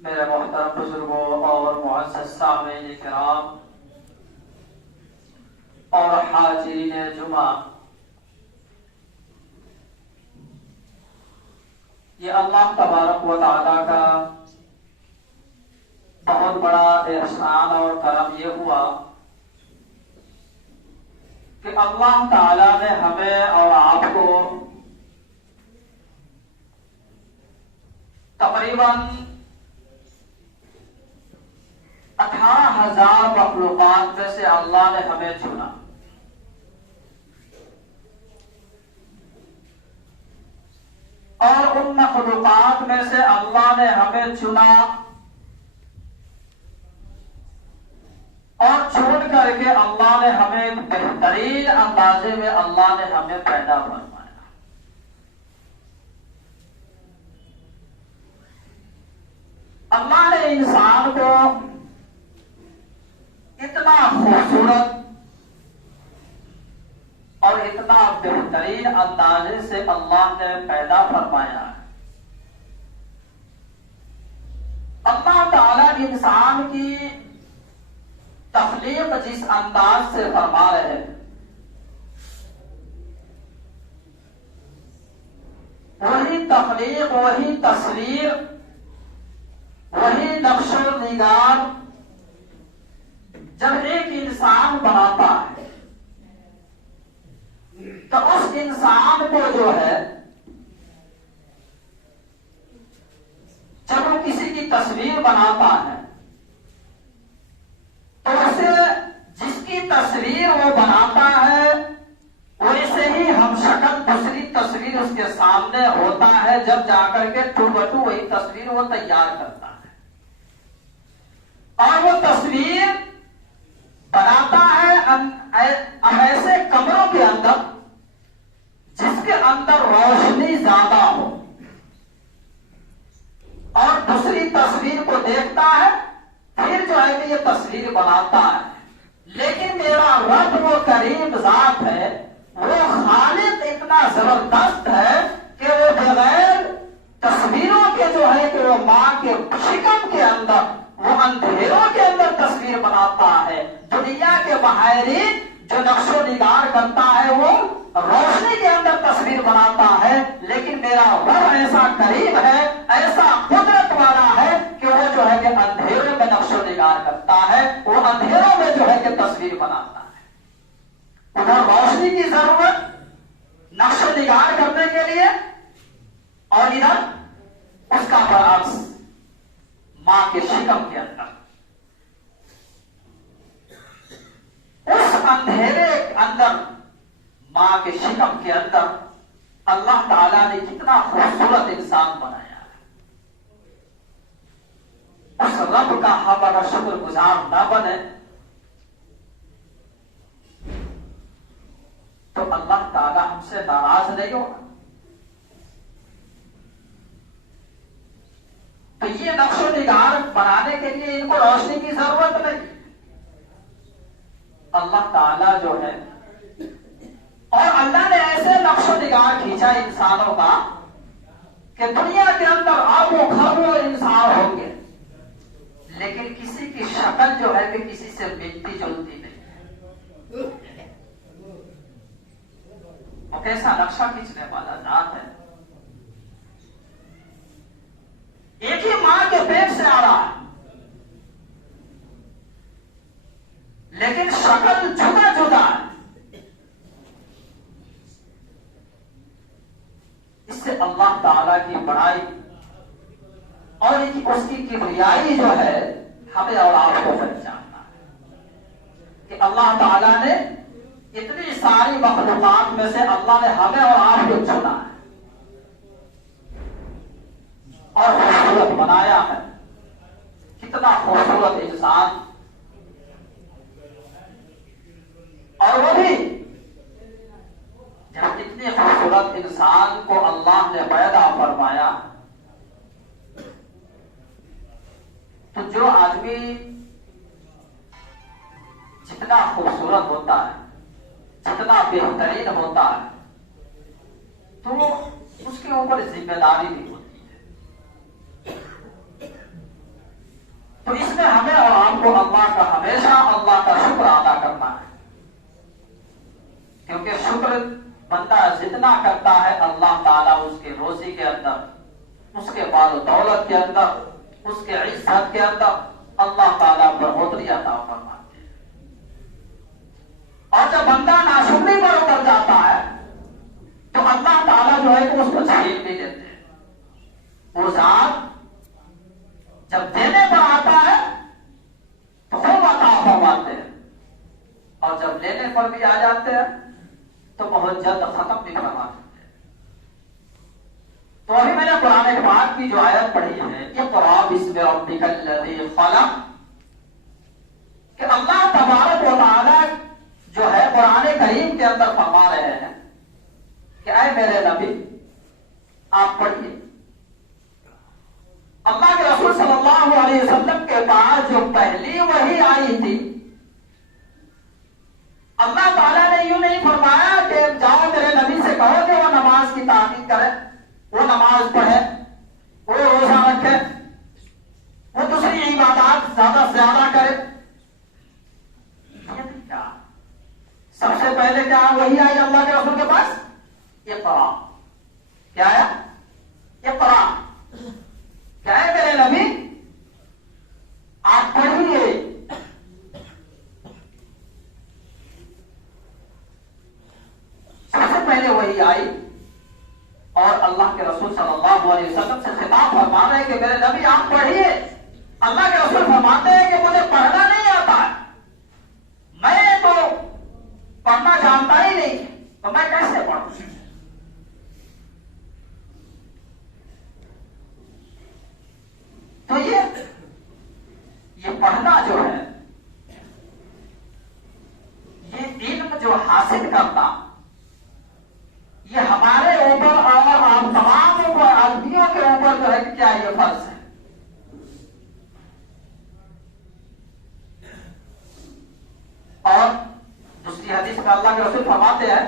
मेरे मोहतरम बुजुर्गों और मुअज़्ज़ज़ सामीन किराम और हाजिरीन जुमा, ये अल्लाह तबारक व तआला का बहुत बड़ा एहसान और करम ये हुआ कि अल्लाह ताला ने हमें और आपको तकरीबन 18,000 मखलूकात में से अल्लाह ने हमें चुना। और उन मखलूकात में से अल्लाह ने हमें चुना और चुन करके अल्लाह ने हमें एक बेहतरीन अंदाजे में अल्लाह ने हमें पैदा फरमाया। अल्लाह ने इंसान को इतना खूबसूरत और इतना बेहतरीन अंदाजे से अल्लाह ने पैदा फरमाया है। अल्लाह ताला इंसान की तख्लीक जिस अंदाज से फरमा रहे हैं, वही तख्लीक, वही तस्वीर, वही नक्शो निगार जब एक इंसान बनाता है तो उस इंसान को जो है, जब वो किसी की तस्वीर बनाता है तो उसे जिसकी तस्वीर वो बनाता है वैसे ही हम शक्ल दूसरी तस्वीर उसके सामने होता है, जब जाकर के टू बटू वही तस्वीर वो तैयार करता है। और वो तस्वीर बनाता है ऐसे कमरों के अंदर जिसके अंदर रोशनी ज्यादा हो, और दूसरी तस्वीर को देखता है, फिर जो है कि ये तस्वीर बनाता है। लेकिन मेरा रब वो करीम जात है, वो खालिक इतना जबरदस्त है कि वो बगैर तस्वीरों के जो है कि वो माँ के शिकम के अंदर, वो अंधेरों के अंदर तस्वीर बनाता है। दुनिया के बाहरी जो नक्शो निगार करता है वो रोशनी के अंदर तस्वीर बनाता है, लेकिन मेरा रब ऐसा करीब है, ऐसा कुदरत वाला है कि वो जो है कि अंधेरों में नक्शो निगार करता है, वो अंधेरों में जो है कि तस्वीर बनाता है। उधर रोशनी की जरूरत नक्शो निगार करने के लिए, और इधर उसका बरअक्स मां के शिकम के अंदर, उस अंधेरे के अंदर, मां के शिकम के अंदर अल्लाह ताला ने कितना खूबसूरत इंसान बनाया है। उस रब का हम अगर शुक्रगुजार न बने तो अल्लाह ताला हमसे नाराज नहीं होगा। तो ये नक्शो निगार बनाने के लिए इनको रोशनी की जरूरत नहीं। अल्लाह ताला जो है, और अल्लाह ने ऐसे नक्शो निगार खींचा इंसानों का कि दुनिया के अंदर आबो खबो इंसान होंगे, लेकिन किसी की शक्ल जो है कि किसी से मिलती जुलती नहीं। वो कैसा नक्शा खींचने वाला जात है। एक ही मां के पेट से आ रहा है, लेकिन शक्ल जुदा जुदा है। इससे अल्लाह ताला की बड़ाई और उसकी किबरियाई जो है हमें और आपको पहचानना है कि अल्लाह ताला ने इतनी सारी मखलूकात में से अल्लाह ने हमें और आपको चुना है और खूबसूरत बनाया है। कितना खूबसूरत इंसान, और वो भी जब इतने खूबसूरत इंसान को अल्लाह ने पैदा फरमाया, तो जो आदमी जितना खूबसूरत होता है, जितना बेहतरीन होता है, तो उसके ऊपर जिम्मेदारी भी होती है। तो इसमें हमें और आपको अल्लाह का हमेशा अल्लाह का शुक्र अदा करना है, क्योंकि शुक्र बंदा जितना करता है अल्लाह ताला उसके रोजी के अंदर, उसके माल दौलत के अंदर, उसके इज्जत के अंदर अल्लाह ताला बढ़ोतरी अता फरमाते हैं। और जब बंदा नाशुक्री पर उतर जाता है तो अल्लाह ताला जो है तो उसको छीन भी देते हैं। वो जात जब देने पर आता है तो खूब अता फरमाते हैं, और जब लेने पर भी आ जाते हैं तो बहुत जल्द खत्म भी करवा देते हैं। तो अभी मैंने कुरान पाक की जो आयत पढ़ी है, इक़रा बिस्मि रब्बिकल लज़ी खलक़, कि अल्लाह तबारक व तआला जो है कुरान करीम के अंदर फरमा रहे हैं कि ऐ मेरे नबी आप पढ़िए। अल्लाह के रसूल सल्लल्लाहु अलैहि वसल्लम के पास जो पहली वही आई थी, अल्लाह ताला ने यूं नहीं फरमाया कि जाओ मेरे नबी से कहो कि वो नमाज की ताकीद करे, वो नमाज पढ़े, वो रोजा रखे, वो दूसरी इबादत ज्यादा से ज्यादा करे। क्या सबसे पहले क्या वही आई अल्लाह के रसूल के पास? इक़रा। क्या आया? इक़रा। क्या है मेरे नबी आप पढ़िए। सबसे पहले वही आई और अल्लाह के रसूल सल्लल्लाहु अलैहि वसल्लम से खिताब फरमा रहे हैं कि मेरे नबी आप पढ़िए। अल्लाह के रसूल फरमाते हैं कि मुझे पढ़ना नहीं आता है, मैं तो पढ़ना जानता ही नहीं, तो मैं कैसे पढ़ूं? तो ये पढ़ना जो है, ये इल्म जो हासिल करना, ये हमारे ऊपर और आप तमाम आदमियों के ऊपर जो है कि क्या ये फर्ज है। और दूसरी हदीस में अल्लाह के रसूल फरमाते हैं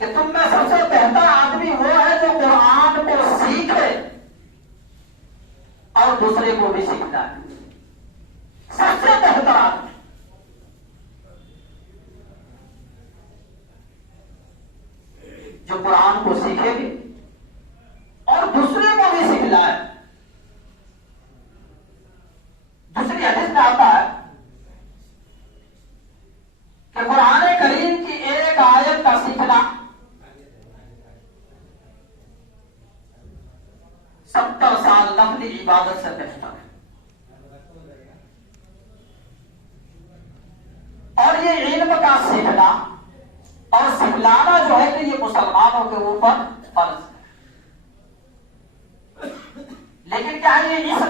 कि तुम में सबसे बेहतर आदमी वो है जो कुरान को सीखे और दूसरे को भी सीखना है। सबसे बेहतर आदमी जो कुरान को सीखे भी और दूसरे को भी सिखलाए। दूसरी हदीस में आता है कि कुरान करीम की एक आयत का सीखना 70 साल नफली इबादत से बेहतर है। और ये इल्म का सीखना और सिखलाना जो है कि ये मुसलमानों के ऊपर फर्ज है। लेकिन क्या है इस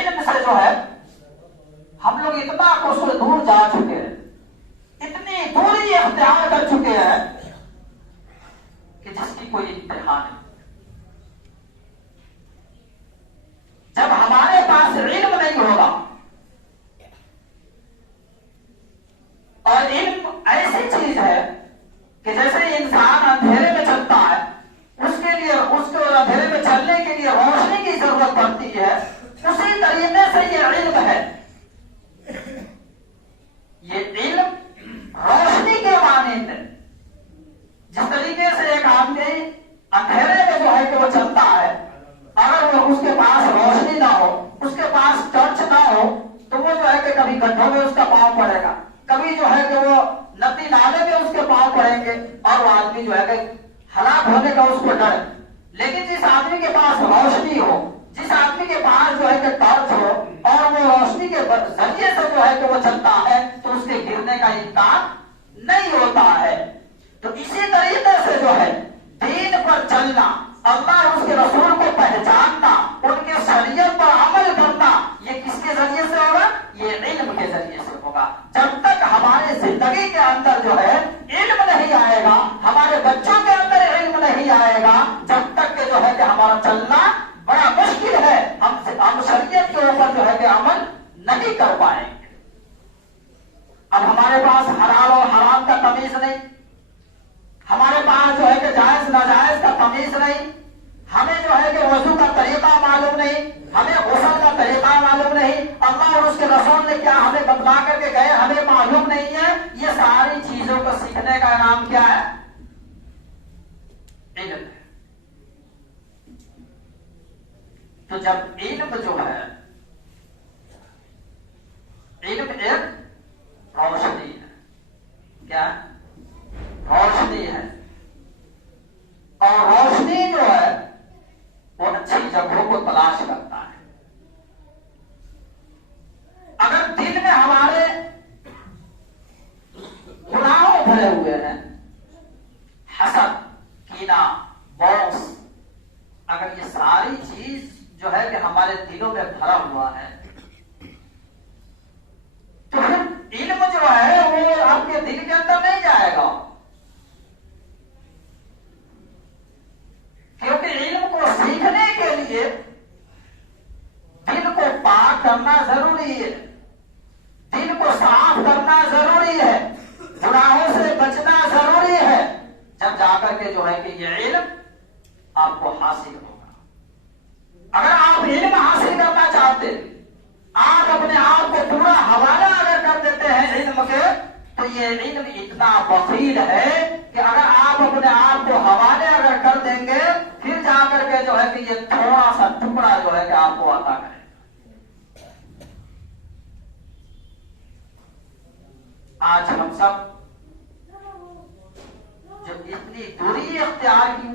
इल्म से जो है हम लोग इतना दूर जा चुके हैं, इतनी दूरी इख्तियार कर चुके हैं कभी जो है कि वो नदी नाले में उसके पांव पड़ेंगे और वो आदमी जो है कि हलाक होने का उसको डर। लेकिन जिस आदमी के पास रोशनी हो, जिस आदमी के पास जो है कि टॉर्च हो और वो रोशनी के जरिए से जो है कि वो चलता है, तो उसके गिरने का इम्कान नहीं होता है। तो इसी तरीके से जो है दीन पर चलना, अल्लाह और उसके रसूल को पहचानना, उनके शरीयत पर अमल करना, ये किसके जरिए से होगा? ये इल्म के जरिए से होगा। जब तक हमारे जिंदगी के अंदर जो है इल्म नहीं आएगा, हमारे बच्चों के अंदर इल्म नहीं आएगा, जब तक के जो है कि हमारा चलना बड़ा मुश्किल है। हम शरीयत के ऊपर जो है कि अमल नहीं कर पाएंगे। अब हमारे पास हलाल और हराम का तमीज नहीं, हमारे पास जो है कि जायज नाजायज का तमीज नहीं, हमें जो है कि वजू का तरीका मालूम नहीं, हमें गुस्ल का तरीका मालूम नहीं, अल्लाह और उसके रसूल ने क्या हमें बतला करके गए हमें मालूम नहीं है। ये सारी चीजों को सीखने का नाम क्या है? इल्म है। तो जब इल्म जो है, इल्म एक रोशनी है, क्या रोशनी है, और रोशनी जो है वो अच्छी जगहों को तलाश करता है। अगर दिल में हमारे गुनाहों भरे हुए हैं, हसद, कीना, बॉस, अगर ये सारी चीज जो है कि हमारे दिलों में भरा हुआ है, तो फिर इल्म जो है वो आपके दिल के अंदर नहीं जाएगा। क्योंकि इल्म को सीखने के लिए दिल को पाक करना जरूरी है, दिल को साफ करना जरूरी है, गुनाहों से बचना जरूरी है, जब जाकर के जो है कि ये इल्म आपको हासिल होगा। अगर आप इल्म हासिल करना चाहते, आप अपने आप को पूरा हवाला अगर कर देते हैं इल्म के, तो ये इल्म इतना बखील है कि अगर आप अपने आप को हवाले अगर कर देंगे, फिर जाकर के जो है कि ये थोड़ा सा टुकड़ा जो है कि आपको आता करेगा। आज हम सब जो इतनी दूरी इख्तियार की,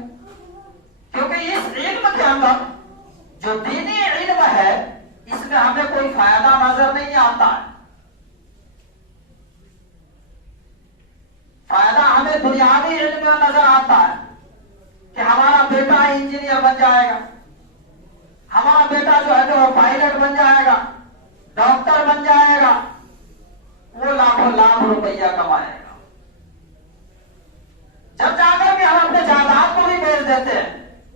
क्योंकि इस इल्म के अंदर जो दीनी इल्म है, इसमें हमें कोई फायदा नजर नहीं आता है। फायदा हमें दुनियावी इल्म में नजर आता है कि हमारा बेटा इंजीनियर बन जाएगा, हमारा बेटा जो है कि वो पायलट बन जाएगा, डॉक्टर बन जाएगा, वो लाखों लाख रुपया कमाएगा। जब जाकर के हम अपने जायदाद को भी बेच देते हैं,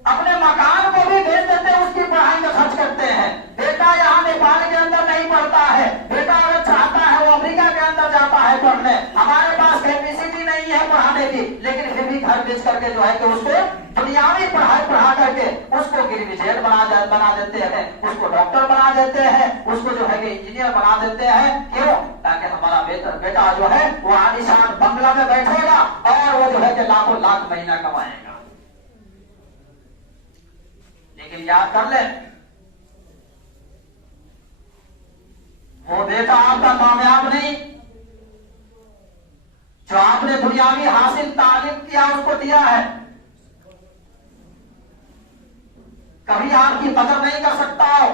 अपने मकान को भी बेच देते हैं, उसकी पढ़ाई में खर्च करते हैं। बेटा यहाँ नेपाल के अंदर नहीं पढ़ता है, बेटा अगर चाहता है वो अमेरिका के अंदर जाता है पढ़ने, हमारे पास कैपेसिटी नहीं है पढ़ाने की, लेकिन फिर भी घर बेच करके जो है कि उसको दुनियावी पढ़ाई पढ़ा करके उसको ग्रेजुएट बना देते हैं, उसको डॉक्टर बना देते हैं, उसको जो है कि इंजीनियर बना देते हैं। क्यों? ताकि हमारा बेटा जो है वो आलीशान बंगला में बैठेगा और वो जो है कि लाखों लाख महीना कमाएगा। लेकिन याद कर ले, वो बेटा आपका कामयाब नहीं, जो आपने दुनियावी हासिल तालीम किया उसको दिया है, कभी आपकी कदर नहीं कर सकता हो।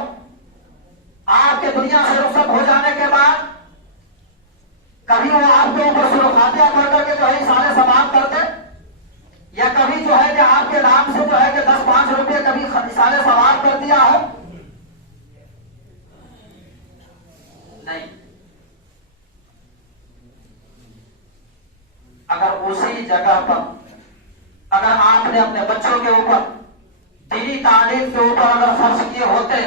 आपके दुनिया से रुखसत हो जाने के बाद कभी वो आपके ऊपर सुरखातिया कर करके जो है सारे समाप्त कर दे, या कभी जो है कि आपके नाम से जो है कि 10-5 रुपये कभी सारे सवाल कर दिया हो, नहीं। अगर उसी जगह पर अगर आपने अपने बच्चों के ऊपर दीनी तालीम के ऊपर अगर खर्च किए होते,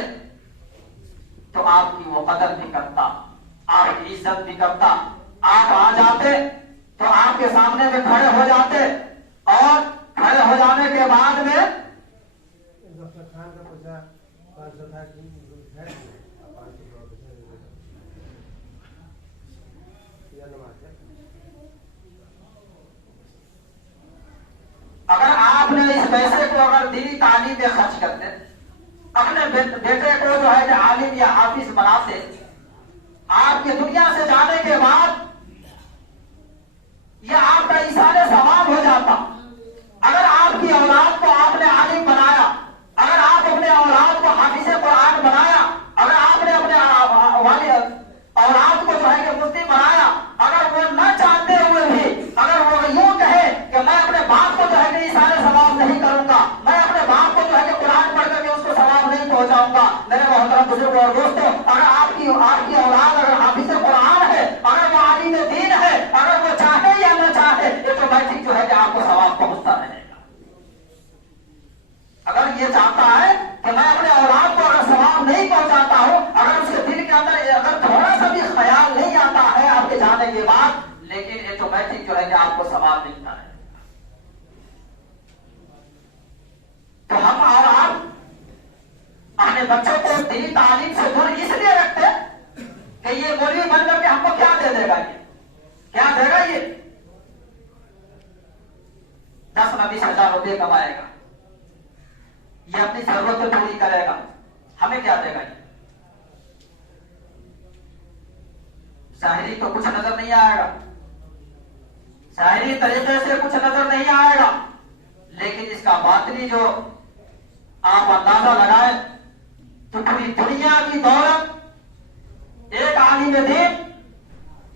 तो आपकी वो कदर भी करता, आपकी इज्जत भी करता, आप आ जाते तो आपके सामने में खड़े हो जाते, और खड़े हो जाने के बाद में अगर आपने इस पैसे को अगर दीनी तालीम में खर्च करते, अपने बेटे को जो है कि आलिम या हाफिज बनाते, आपके दुनिया से जाने के बाद जाने के बाद लेकिन ऑटोमेटिक जो है कि आपको सवाल मिलता है। तो हम और आप अपने बच्चों को दीनी तालीम से दूर इसलिए रखते कि ये मौलवी बन करके हमको क्या दे देगा, ये क्या देगा, ये 10-20 हजार रुपये कमाएगा, ये अपनी जरूरतें पूरी करेगा, हमें क्या देगा ये? जाहिरी तो कुछ नजर नहीं आएगा, जाहिरी तरीके से कुछ नजर नहीं आएगा, लेकिन इसका बातनी जो आप अंदाजा लगाए तो पूरी दुनिया की दौलत एक आलिम दीन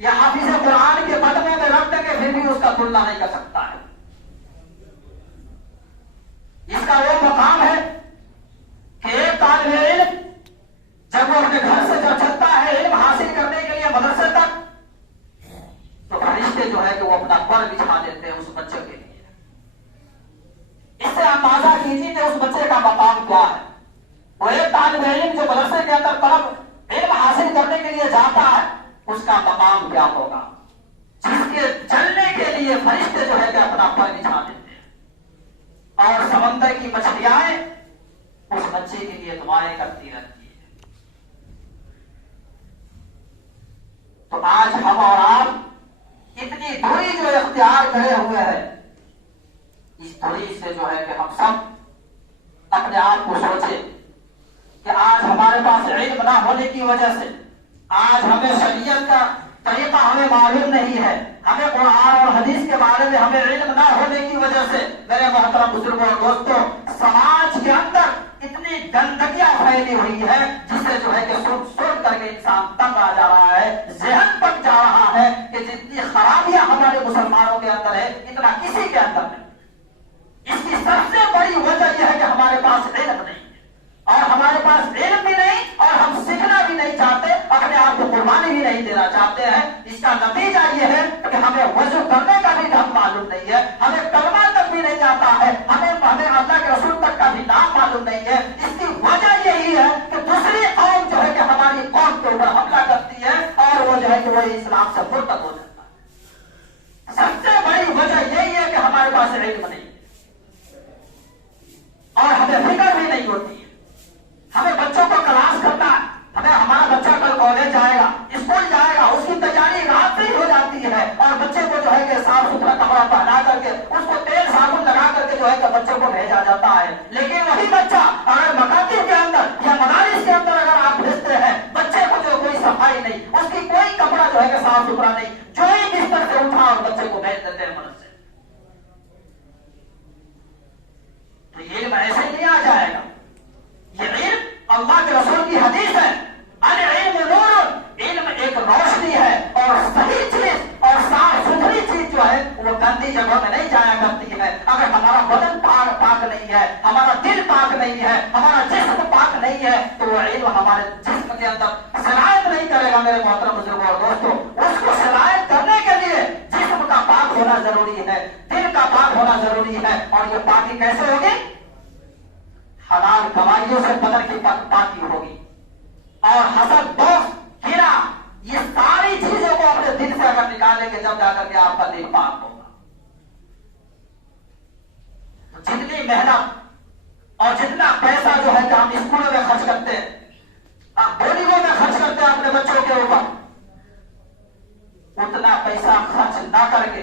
या हाफिज कुरान के कदमों में रख के फिर भी उसका तुलना नहीं कर सकता है। इसका वो मकाम है कि एक तालिब इल्म जब वो अपने घर से जब चलता है इल्म हासिल करने के लिए मदरसे तक, तो फरिश्ते जो है कि वो अपना पर बिछा देते हैं उस बच्चे के लिए। इससे अंदाजा कीजिए कि उस बच्चे का मकाम क्या है। वो एक तालिब इल्म जो मदरसे के अंदर तलब इल्म हासिल करने के लिए जाता है, उसका मकाम क्या होगा, जिसके चलने के लिए फरिश्ते जो है कि अपना पर बिछा देते हैं और समंदर की मछलियां उस बच्चे के लिए दुआएं करती रहती है। तो आज हम और आप इतनी दूरी जो इख्तियार करे हुए हैं, इस दूरी से जो है कि हम सब अपने आप को सोचे कि आज हमारे पास इल्म ना होने की वजह से आज हमें शरीयत का तरीका हमें मालूम नहीं है, हमें कुरान और हदीस के बारे में हमें इल्म ना होने की वजह से मेरे मोहतरम बुजुर्गों और दोस्तों, समाज के अंदर इतनी गंदगियां फैली हुई है जिससे जो है कि सुन करके इंसान तंग आ जा रहा है, जहन पक जा रहा है कि जितनी खराबियां हमारे मुसलमानों के अंदर है इतना किसी के अंदर नहीं। इसकी सबसे बड़ी वजह यह है कि हमारे पास इल्म नहीं और हमारे पास इल्म भी नहीं और हम सीखना भी नहीं चाहते, अपने आप को कुर्बानी भी नहीं देना चाहते हैं। इसका नतीजा यह है कि हमें वजू करने का भी ढंग मालूम नहीं है, हमें कलमा तक भी नहीं आता है, हमें अल्लाह के रसूल तक का भी नाम मालूम नहीं है। इसकी वजह यही है कि दूसरी कौम जो है कि हमारी कौम के ऊपर हमला करती है और वो जो है कि वो इस्लाम से मुर्तद हो जाता है। सबसे बड़ी वजह यही है कि हमारे पास इल्म नहीं और हमें फिक्र भी नहीं होती है। हमें बच्चों को क्लास करना है, हमें हमारा बच्चा कल कॉलेज जाएगा, स्कूल जाएगा, उसकी तैयारी रात से ही हो जाती है और बच्चे को जो है कि साफ सुथरा कपड़ा पहना करके उसको तेल साबुन लगा करके जो है कि बच्चे को भेजा जाता है। लेकिन वही बच्चा अगर मकातिब के अंदर या मदारिस के अंदर अगर आप भेजते हैं, बच्चे को जो कोई सफाई नहीं, उसकी कोई कपड़ा जो है कि साफ सुथरा नहीं, जो ही बिस्तर से उठा और बच्चे को भेज देते हैं मदरसे। तो ये ऐसे ही नहीं आ जाएगा। ये इल्म अल्लाह के रसूल की हदीस है, अल इल्म नूर, इल्म एक रोशनी है और सही चीज और साफ सुथरी चीज जो है वो गंदी जगह में नहीं जाया करती है। अगर हमारा बदन पाक नहीं है, हमारा दिल पाक नहीं है, हमारा जिस्म पाक नहीं है, तो वो इल्म हमारे जिस्म के अंदर सरायत नहीं करेगा। मेरे मोहतरम बुजुर्गों और दोस्तों, उसको सरायत करने के लिए जिस्म का पाक होना जरूरी है, दिल का पाक होना जरूरी है। और ये पाकी कैसे होगी? हलाल कमाइयों से बदन की पाकी होगी और हसद, दोस्त, गिरा, ये सारी चीजों को अपने दिल से अगर निकालेंगे जब जाकर के आपका दिल पाक होगा। तो जितनी मेहनत और जितना पैसा जो है कि हम स्कूलों में खर्च करते हैं, बोर्डिंगों में खर्च करते हैं अपने बच्चों के ऊपर, उतना पैसा खर्च ना करके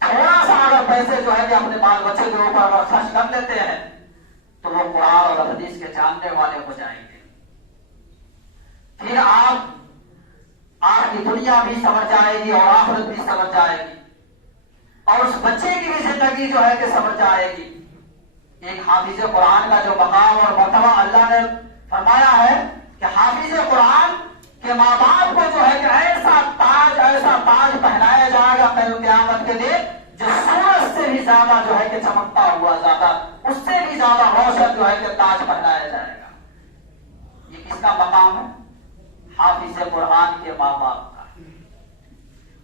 थोड़ा सा अगर पैसे जो है कि अपने बाल बच्चे के ऊपर अगर खर्च कर लेते हैं तो वो कुरान और हदीस के जानने वाले हो जाएंगे। फिर आपकी दुनिया भी समझ जाएगी और आखिरत भी समझ जाएगी और उस बच्चे की भी जिंदगी जो है कि समझ जाएगी। एक हाफिज कुरान का जो मकाम और मर्तबा अल्लाह ने फरमाया है कि हाफिज कुरान के माँ बाप को जो है कि ऐसा ताज पहनाया जाएगा कल क़यामत के दिन जो सूरज से भी ज्यादा जो है कि चमकता हुआ, ज्यादा उससे भी ज्यादा रोशन जो है कि ताज पहनाया जाएगा। ये किसका मकाम है? हाफिज कुरान के माँ बाप का।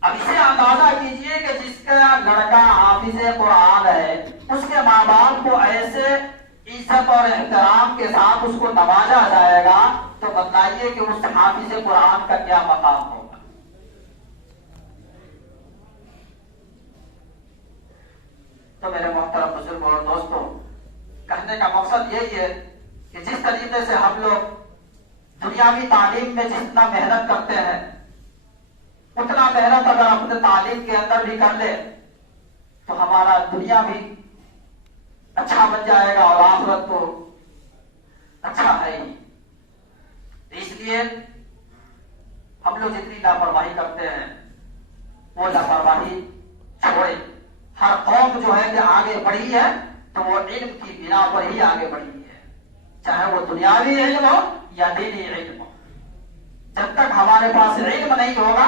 अब इसे अंदाजा कीजिए कि जिसका लड़का हाफिज कुरान है उसके माँ बाप को ऐसे इज्जत और एहतराम के साथ उसको नवाजा जाएगा, तो बताइए कि उस हाफिज कुरान का क्या मकाम होगा। तो मेरे मोहतरम बुजुर्ग और दोस्तों, कहने का मकसद यही है कि जिस तरीके से हम लोग दुनियावी तालीम में जितना मेहनत करते हैं, उतना मेहनत अगर अपने तालीम के अंदर भी कर ले तो हमारा दुनिया भी अच्छा बन जाएगा और आखिरत तो अच्छा है ही। इसलिए हम लोग जितनी लापरवाही करते हैं वो लापरवाही छोड़े। हर कौम जो है कि आगे बढ़ी है तो वो इल्म की बिना पर ही आगे बढ़ी है, चाहे वो दुनियावी इल्म हो या दीनी इल्म हो। जब तक हमारे पास इल्म नहीं होगा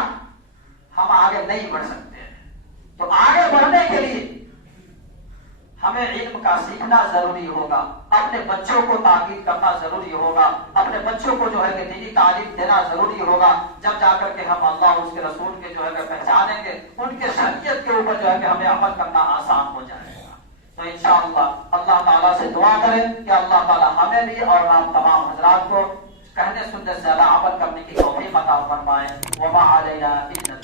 हम आगे नहीं बढ़ सकते हैं। तो आगे बढ़ने के लिए हमें इल्म का सीखना जरूरी होगा, अपने बच्चों को ताकीद करना जरूरी होगा, अपने बच्चों को जो है कि दीनी तालीम देना जरूरी होगा। जब जाकर के हम अल्लाह और उसके रसूल के जो है कि पहचानेंगे, उनके शरीयत के ऊपर जो है कि हमें अमल करना आसान हो जाएगा। तो इंशाअल्लाह अल्लाह ताला से दुआ करें कि अल्लाह ताला हमें भी और आप तमाम हजरात को कहने सुनने से ज्यादा अमल करने की तौफीक अता फरमाए। वमा अलैना इल्ला